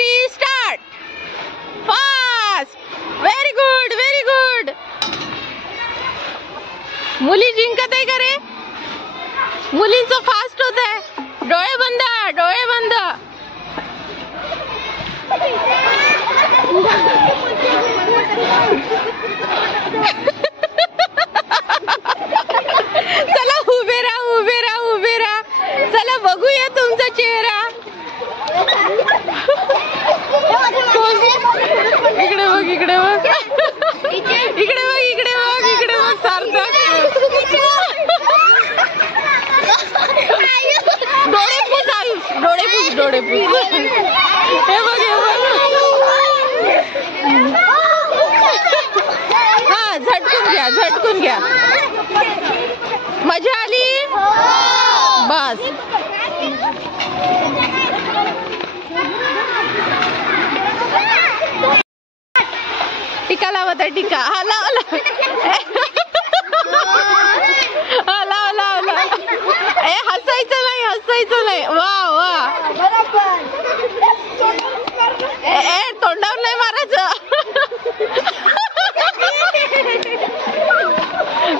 3 start. Fast. Very good, very good. मुली जिंकत आहे का रे? मुलींचं फास्ट होत आहे. डोळे बंद, डोळे बंद. चला उभे राहा, उभे राहा, उभे राहा. चला बघूया तुमचा चेहरा. इकडे बघ, इकडे बघ, इकडे बघ, इकडे बघ, इकडे बघ. सार्थक डोळे पुस, आयुष डोळे पुस, डोळे पुस. हे बघ, हे बघ. हा, झटकून घ्या, झटकून घ्या. मजा आली? बस. टीका लावत आहे, टीका. हा, लाव, लाव. हा, लाव, लाव, लाव. ए, हसायचं नाही, हसायचं नाही. वा वा. ए, तोंडावर नाही मारायचं.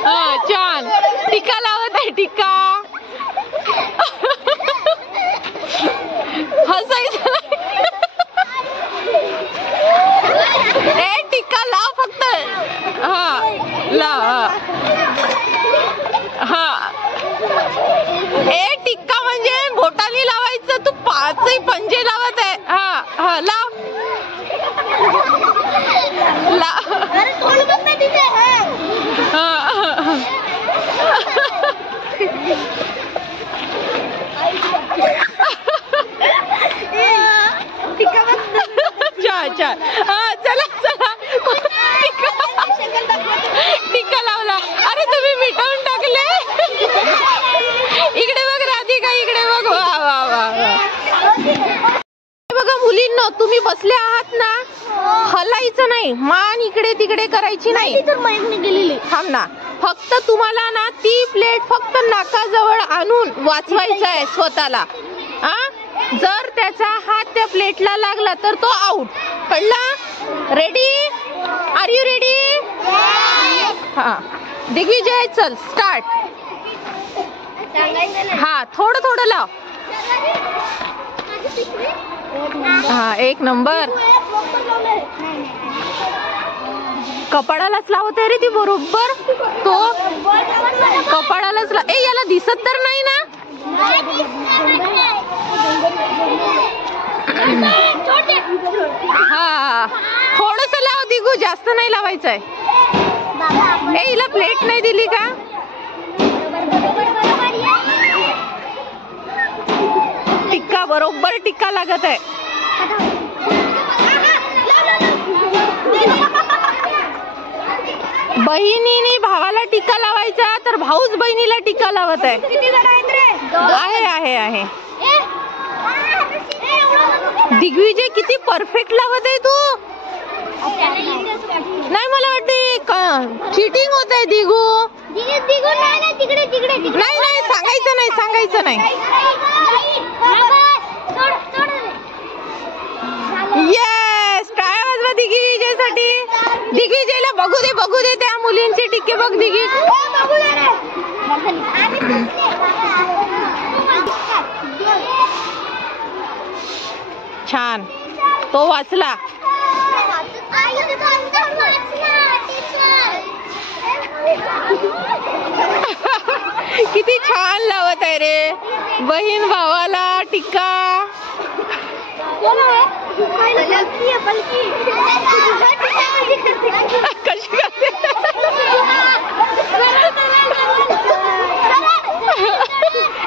हा, छान. टीका लावत आहे, टीका. हसायचं नाही. ए, टीका लाव फक्त. हा, लाव. हा. ए, टिक्का म्हणजे बोटाने लावायचं. तू पाचही पंजे लावत आहे. हा हा, लाव, लाव. छान छान. हा, चला चला. टिक्का लावला. अरे तुम्ही मिटवून टाकले. इकडे बघ राधिका, इकडे बघ. वा वा वा. बघा मुलींनो, तुम्ही बसले आहात ना, हलायचं नाही. मान इकडे तिकडे करायची नाही. थांब ना. फक्त तुम्हाला ना ती प्लेट फक्त नाकाजवळ आणून वाचवायचा आहे स्वतःला. हा, जर त्याचा हात त्या प्लेटला लागला तर तो आउट. कळला? रेडी? Are you ready? हा, दिग्विजय चल स्टार्ट. हा, थोडं थोडं लाव. हा, एक नंबर. कपाळालाच लावत आहे रे ती बरोबर. तो कपाळालाच लाव. ए, याला दिसत तर नाही ना? हा, थोडस लाव दिगू, जास्त नाही लावायचंय. ए, हिला प्लेट नाही दिली का? टिक्का बरोबर टिक्का लागत आहे. बहिणीने भावाला टिक्का लावायचा तर भाऊच बहिणीला टिक्का लावत आहे. आहे आहे आहे. दिग्विजय किती परफेक्ट लावत आहे तू. नाही, मला वाटते चीटिंग होत आहे दिगू. नाही नाही, सांगायचं नाही, सांगायचं नाही. येस, टाळ्या वाजवा दिग्विजयसाठी. दिग्विजयला बघू दे, बघू दे त्या मुलींचे टिक्के बघ. दिगी छान, तो वाचला. किती छान लावत आहे रे बहीण भावाला टिक्का. कशी करते?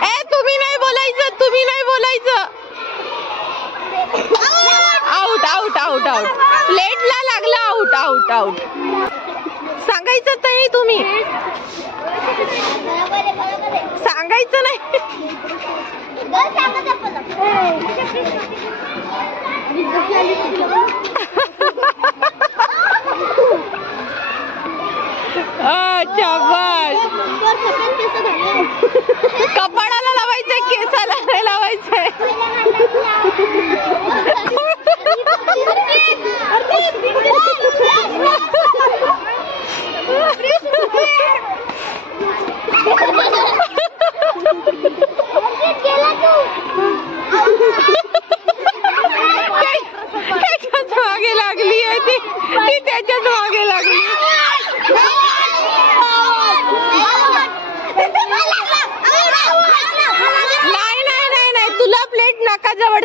ए, तुम्ही नाही बोलायचं, तुम्ही नाही बोलायचं. Out out out out. प्लेटला लागला. Out out out. सांगायचं नाही तुम्ही, सांगायचं नाही. शाबास. कपाळाला लावायचंय, केसाला नाही लावायचंय.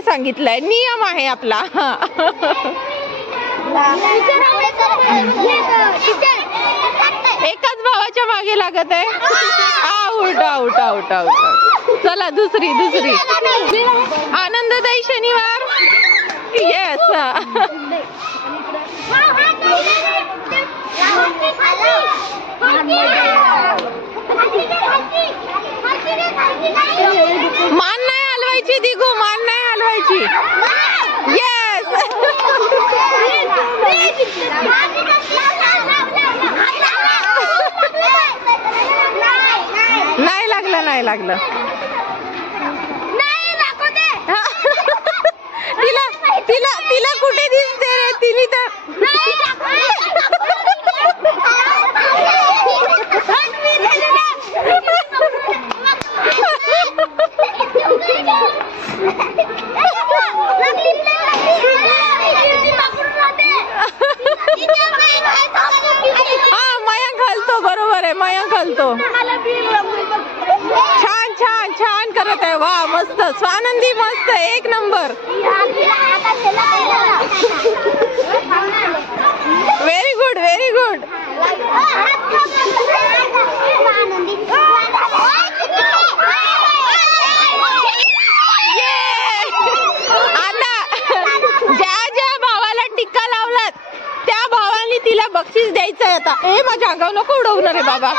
सांगितलंय, नियम आहे आपला. एकाच भावाच्या मागे लागत आहे. Out out out out. चला दुसरी. आनंददायी शनिवार. येस. मान नाही हलवायची दिगू, मान नाही हलवायची. येस. नाही लागलं. तिला कुठे दिसते रे? तिने तर मयांक हलतो. बरोबर आहे, मयांक हलतो. छान करत आहे. वा मस्त. स्वानंदी मस्त, एक नंबर. Very good. आता ज्या भावाला टिक्का लावलात त्या भावाने तिला बक्षीस द्यायचंय. आता माझ्या अंगावर नको उडवणार रे बाबा.